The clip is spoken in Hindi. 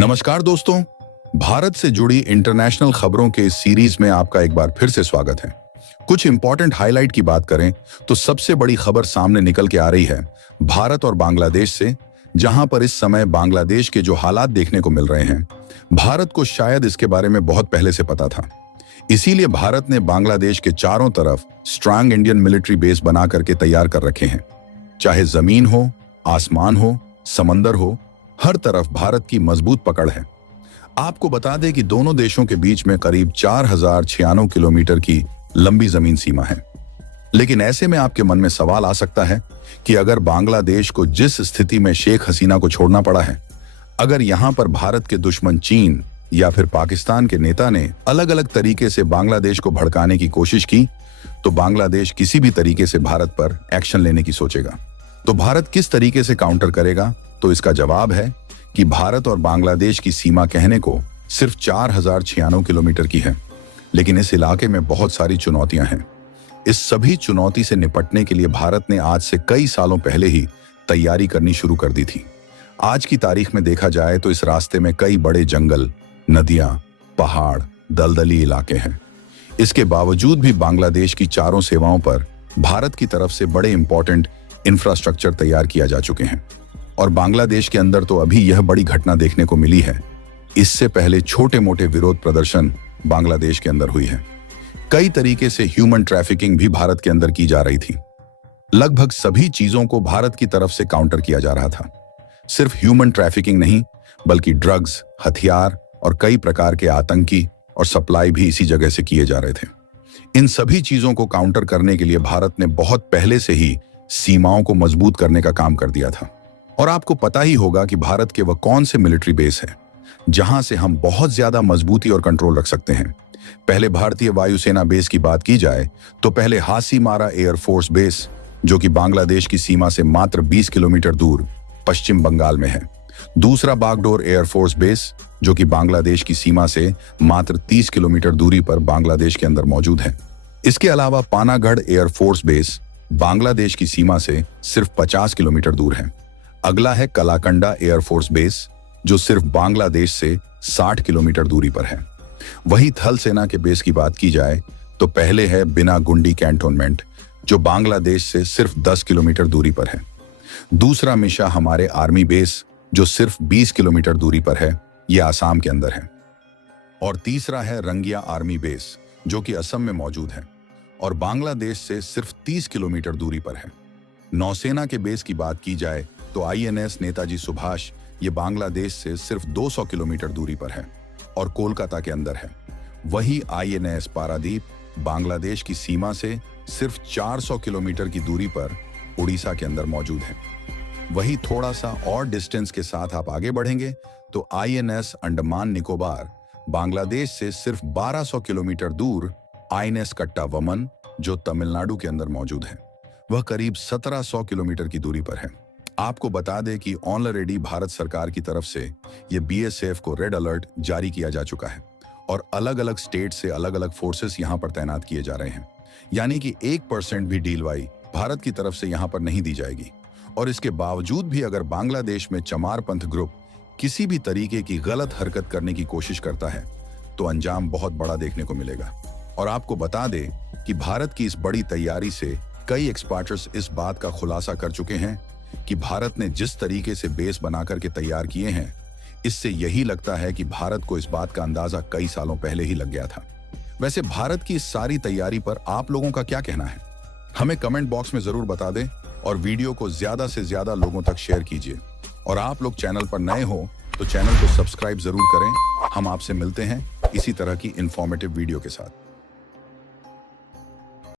नमस्कार दोस्तों, भारत से जुड़ी इंटरनेशनल खबरों के इस सीरीज में आपका एक बार फिर से स्वागत है। कुछ इंपॉर्टेंट हाईलाइट की बात करें तो सबसे बड़ी खबर सामने निकल के आ रही है भारत और बांग्लादेश से, जहां पर इस समय बांग्लादेश के जो हालात देखने को मिल रहे हैं, भारत को शायद इसके बारे में बहुत पहले से पता था। इसीलिए भारत ने बांग्लादेश के चारों तरफ स्ट्रांग इंडियन मिलिट्री बेस बना करके तैयार कर रखे हैं। चाहे जमीन हो, आसमान हो, समंदर हो, हर तरफ भारत की मजबूत पकड़ है। आपको बता दें कि दोनों देशों के बीच में करीब 4096 किलोमीटर की लंबी जमीन सीमा है। लेकिन ऐसे में आपके मन में सवाल आ सकता है कि अगर बांग्लादेश को जिस स्थिति में शेख हसीना को छोड़ना पड़ा है, अगर यहां पर भारत के दुश्मन चीन या फिर पाकिस्तान के नेता ने अलग अलग तरीके से बांग्लादेश को भड़काने की कोशिश की, तो बांग्लादेश किसी भी तरीके से भारत पर एक्शन लेने की सोचेगा। तो भारत किस तरीके से काउंटर करेगा? तो इसका जवाब है कि भारत और बांग्लादेश की सीमा कहने को सिर्फ 4096 किलोमीटर की है, लेकिन इस इलाके में बहुत सारी चुनौतियां हैं। इस सभी चुनौती से निपटने के लिए भारत ने आज से कई सालों पहले ही तैयारी करनी शुरू कर दी थी। आज की तारीख में देखा जाए तो इस रास्ते में कई बड़े जंगल, नदियां, पहाड़, दलदली इलाके हैं। इसके बावजूद भी बांग्लादेश की चारों सेवाओं पर भारत की तरफ से बड़े इंपॉर्टेंट इंफ्रास्ट्रक्चर तैयार किया जा चुके हैं। और बांग्लादेश के अंदर तो अभी यह बड़ी घटना देखने को मिली है। इससे पहले छोटे मोटे विरोध प्रदर्शन बांग्लादेश के अंदर हुई है। कई तरीके से ह्यूमन ट्रैफिकिंग भी भारत के अंदर की जा रही थी। लगभग सभी चीजों को भारत की तरफ से काउंटर किया जा रहा था। सिर्फ ह्यूमन ट्रैफिकिंग नहीं, बल्कि ड्रग्स, हथियार और कई प्रकार के आतंकी और सप्लाई भी इसी जगह से किए जा रहे थे। इन सभी चीजों को काउंटर करने के लिए भारत ने बहुत पहले से ही सीमाओं को मजबूत करने का काम कर दिया था। और आपको पता ही होगा कि भारत के वह कौन से मिलिट्री बेस है जहां से हम बहुत ज्यादा मजबूती और कंट्रोल रख सकते हैं। पहले भारतीय वायुसेना बेस की बात की जाए तो पहले हासीमारा एयरफोर्स बेस, जो कि बांग्लादेश की सीमा से मात्र 20 किलोमीटर दूर पश्चिम बंगाल में है। दूसरा बागडोर एयरफोर्स बेस, जो कि बांग्लादेश की सीमा से मात्र 30 किलोमीटर दूरी पर बांग्लादेश के अंदर मौजूद है। इसके अलावा पानागढ़ एयरफोर्स बेस बांग्लादेश की सीमा से सिर्फ 50 किलोमीटर दूर है। अगला है कलाकंडा एयरफोर्स बेस, जो सिर्फ बांग्लादेश से 60 किलोमीटर दूरी पर है। वही थल सेना के बेस की बात की जाए तो पहले है बिना गुंडी कैंटोनमेंट, जो बांग्लादेश से सिर्फ 10 किलोमीटर दूरी पर है। दूसरा मिशा हमारे आर्मी बेस, जो सिर्फ 20 किलोमीटर दूरी पर है, यह आसाम के अंदर है। और तीसरा है रंगिया आर्मी बेस, जो कि असम में मौजूद है और बांग्लादेश से सिर्फ 30 किलोमीटर दूरी पर है। नौसेना के बेस की बात की जाए तो आईएनएस नेताजी सुभाष, ये बांग्लादेश से सिर्फ 200 किलोमीटर दूरी पर है और कोलकाता के अंदर है। वही आईएनएस पारादीप बांग्लादेश की सीमा से सिर्फ 400 किलोमीटर की दूरी पर उड़ीसा के अंदर मौजूद है। वही थोड़ा सा और डिस्टेंस के साथ आप आगे बढ़ेंगे तो आईएनएस अंडमान निकोबार बांग्लादेश से सिर्फ 1200 किलोमीटर दूर आईएनएस कट्टावमन, जो तमिलनाडु के अंदर मौजूद है, वह करीब 1700 किलोमीटर की दूरी पर है। आपको बता दें कि ऑलरेडी भारत सरकार की तरफ से ये बीएसएफ को रेड अलर्ट जारी किया जा चुका है और अलग अलग स्टेट से अलग अलग फोर्सेस यहां पर तैनात किए जा रहे हैं। यानी कि 1% भी डीलवाई भारत की तरफ से यहां पर नहीं दी जाएगी। और इसके बावजूद भी अगर बांग्लादेश में चमारपंथ ग्रुप किसी भी तरीके की गलत हरकत करने की कोशिश करता है तो अंजाम बहुत बड़ा देखने को मिलेगा। और आपको बता दें कि भारत की इस बड़ी तैयारी से कई एक्सपर्ट्स इस बात का खुलासा कर चुके हैं कि भारत ने जिस तरीके से बेस बनाकर के तैयार किए हैं, इससे यही लगता है कि भारत को इस बात का अंदाजा कई सालों पहले ही लग गया था। वैसे भारत की इस सारी तैयारी पर आप लोगों का क्या कहना है? हमें कमेंट बॉक्स में जरूर बता दें और वीडियो को ज्यादा से ज्यादा लोगों तक शेयर कीजिए। और आप लोग चैनल पर नए हो तो चैनल को सब्सक्राइब जरूर करें। हम आपसे मिलते हैं इसी तरह की इंफॉर्मेटिव वीडियो के साथ।